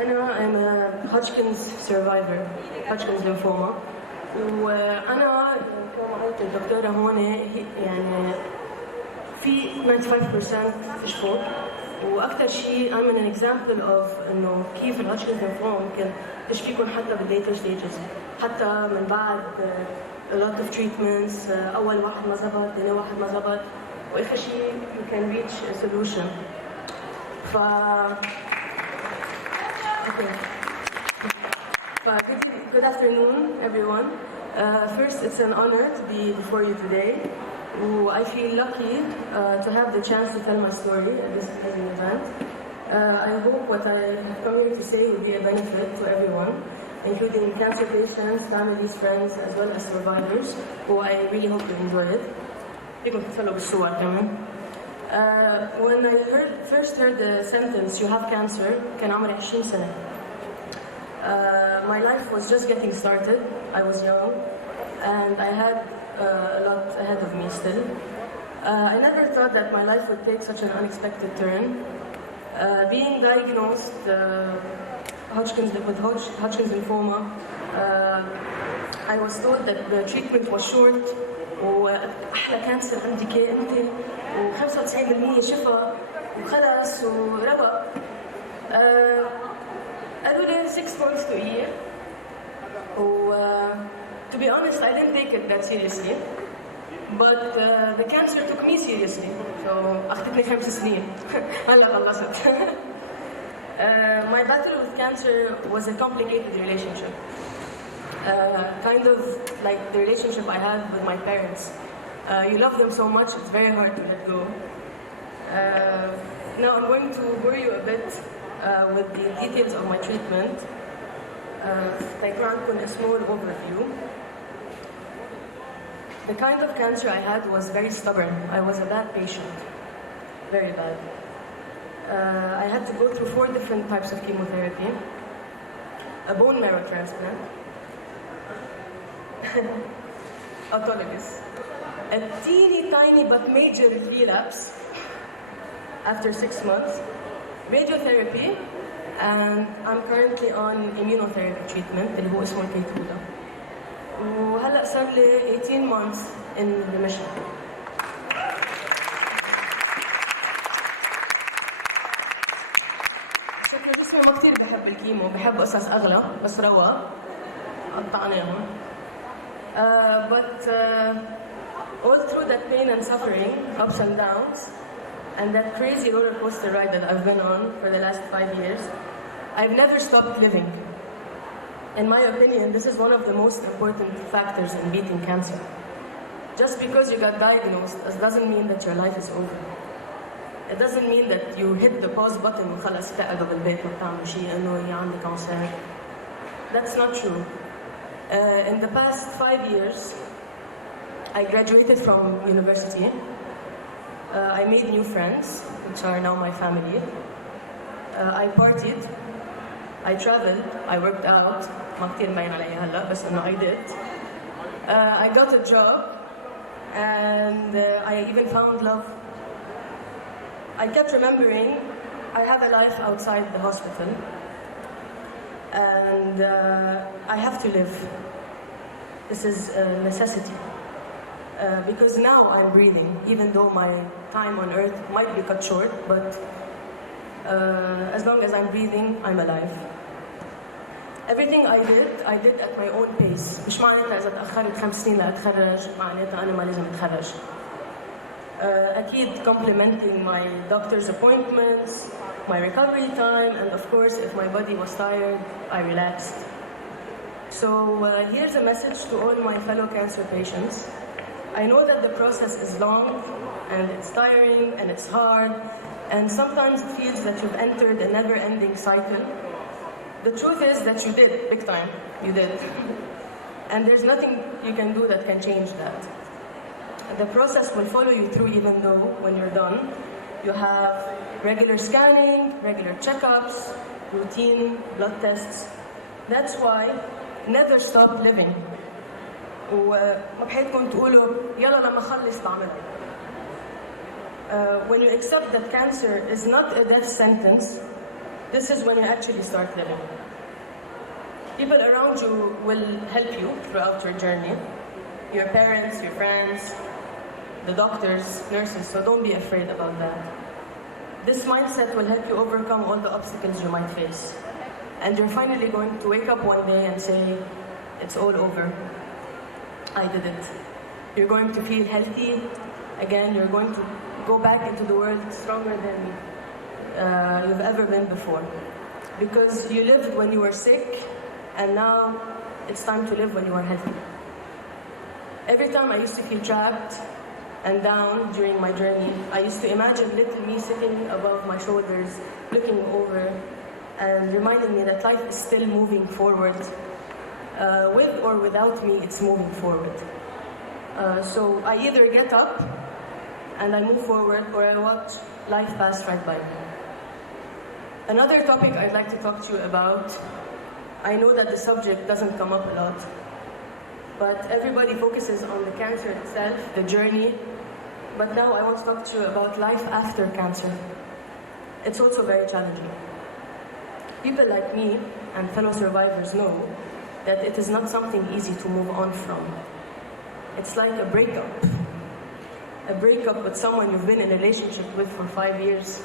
I'm a Hodgkin's survivor, Hodgkin's lymphoma. وأنا كما قلت الدكتورة هون يعني في 95% فشل، وأكثر شيء I'm an example of إنه كيف الهودجكنز lymphoma ممكن تشفيكم حتى بالlater stages، حتى من بعد a lot of treatments. أول واحد ما زبط، ثاني واحد ما زبط، وآخر شيء you can reach a solution. Good afternoon, everyone. First, it's an honor to be before you today. I feel lucky to have the chance to tell my story at this amazing event. I hope what I have come here to say will be a benefit to everyone, including cancer patients, families, friends, as well as survivors, who I really hope you enjoy it. فيكم تتفلوا بالصور كمان. When I first heard the sentence, you have cancer, كان عمري 20 سنة. My life was just getting started. I was young, and I had a lot ahead of me still. I never thought that my life would take such an unexpected turn. Being diagnosed with Hodgkin's lymphoma, I was told that the treatment was short. وأحلى كانسر عندك أنت، و95% شفاء وخلص وربق. قالوا لي 6 months to a year. To be honest, I didn't take it that seriously. But the cancer took me seriously. So أخذتني 5 سنين. هلا خلصت. My battle with cancer was a complicated relationship. Kind of like the relationship I had with my parents. You love them so much, it's very hard to let go. Now I'm going to bore you a bit with the details of my treatment. Like a small overview. The kind of cancer I had was very stubborn. I was a bad patient, very bad. I had to go through 4 different types of chemotherapy, a bone marrow transplant, autologous, a teeny tiny but major relapse after 6 months, radiotherapy, and I'm currently on immunotherapy treatment اللي هو اسمه الكيتولا. وهلا صار لي 18 months in remission. شكرا جسمي ما كثير بحب الكيمو، بحب قصص اغلى بس رواق قطعناهم. But all through that pain and suffering, ups and downs, and that crazy roller coaster ride that I've been on for the last 5 years, I've never stopped living. In my opinion, this is one of the most important factors in beating cancer. Just because you got diagnosed doesn't mean that your life is over. It doesn't mean that you hit the pause button وخلص تقعدوا بالبيت ما بتعملوا شيء إنه يا عندي cancer. That's not true. In the past 5 years, I graduated from university. I made new friends, which are now my family. I partied. I traveled. I worked out. ما كتير مبين علي هلا بس إنه I did. I got a job, and I even found love. I kept remembering I have a life outside the hospital, and I have to live. This is a necessity. Because now I'm breathing, even though my time on earth might be cut short, but as long as I'm breathing, I'm alive. Everything I did at my own pace. مش معناتها إذا تأخرت 5 سنين لأتخرج معناتها أنا ما لازم أتخرج. أكيد complementing my doctor's appointments, my recovery time, and of course, if my body was tired, I relaxed. So here's a message to all my fellow cancer patients. I know that the process is long, and it's tiring, and it's hard, and sometimes it feels that you've entered a never-ending cycle. The truth is that you did, big time, you did. And there's nothing you can do that can change that. The process will follow you through even though when you're done, you have regular scanning, regular checkups, routine blood tests. That's why never stop living. وما بحياتكم تقولوا يلا لما أخلص بعملها. When you accept that cancer is not a death sentence, this is when you actually start living. People around you will help you throughout your journey. Your parents, your friends, the doctors, nurses, so don't be afraid about that. This mindset will help you overcome all the obstacles you might face. And you're finally going to wake up one day and say, it's all over. I did it. You're going to feel healthy again. You're going to go back into the world stronger than you've ever been before. Because you lived when you were sick, and now it's time to live when you are healthy. Every time I used to feel trapped and down during my journey, I used to imagine little me sitting above my shoulders, looking over, and reminding me that life is still moving forward. With or without me, it's moving forward. So I either get up and I move forward, or I watch life pass right by me. Another topic I'd like to talk to you about, I know that the subject doesn't come up a lot, but everybody focuses on the cancer itself, the journey, but now I want to talk to you about life after cancer. It's also very challenging. People like me and fellow survivors know that it is not something easy to move on from. It's like a breakup with someone you've been in a relationship with for 5 years.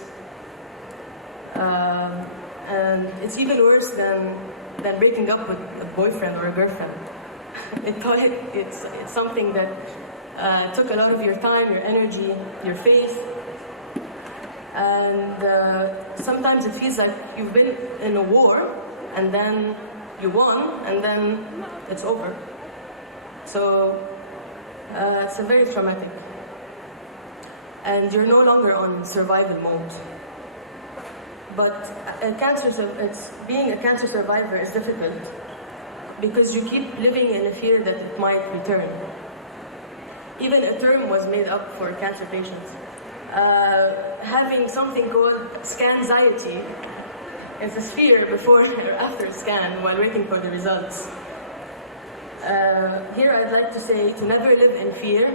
And it's even worse than breaking up with a boyfriend or a girlfriend. It's something that took a lot of your time, your energy, your faith. And sometimes it feels like you've been in a war, and then you won, and then it's over. So it's very traumatic. And you're no longer on survival mode. But being a cancer survivor is difficult because you keep living in a fear that it might return. Even a term was made up for cancer patients. Having something called scanxiety. It's a fear before or after a scan while waiting for the results. Here I'd like to say to never live in fear.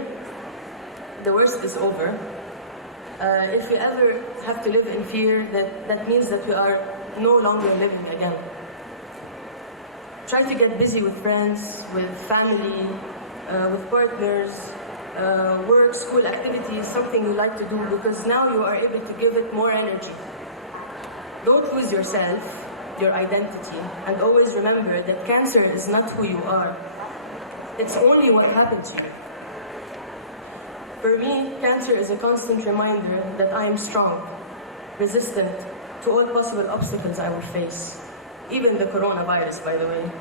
The worst is over. If you ever have to live in fear, that means that you are no longer living again. Try to get busy with friends, with family, with partners, work, school activities, something you like to do, because now you are able to give it more energy. Don't lose yourself, your identity, and always remember that cancer is not who you are. It's only what happened to you. For me, cancer is a constant reminder that I am strong, resistant to all possible obstacles I will face. Even the coronavirus, by the way,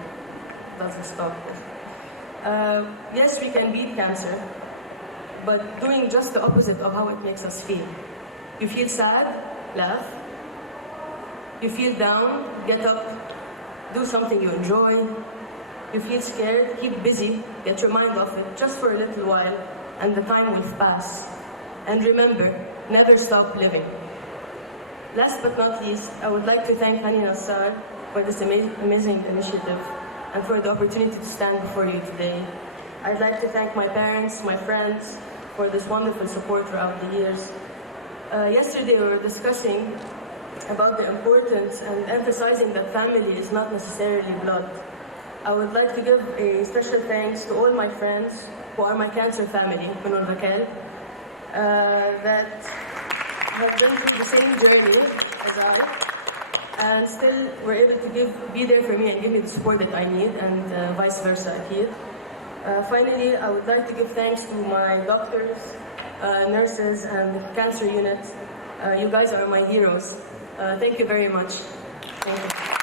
doesn't stop this. Yes, we can beat cancer, but doing just the opposite of how it makes us feel. You feel sad, laugh. You feel down, get up, do something you enjoy. You feel scared, keep busy, get your mind off it just for a little while, and the time will pass. And remember, never stop living. Last but not least, I would like to thank Barbara Nassar for this amazing initiative and for the opportunity to stand before you today. I'd like to thank my parents, my friends, for this wonderful support throughout the years. Yesterday we were discussing about the importance and emphasizing that family is not necessarily blood. I would like to give a special thanks to all my friends who are my cancer family, that have been through the same journey as I, and still were able to be there for me and give me the support that I need, and vice versa here. Finally, I would like to give thanks to my doctors, nurses, and the cancer unit. You guys are my heroes. Thank you very much. Thank you.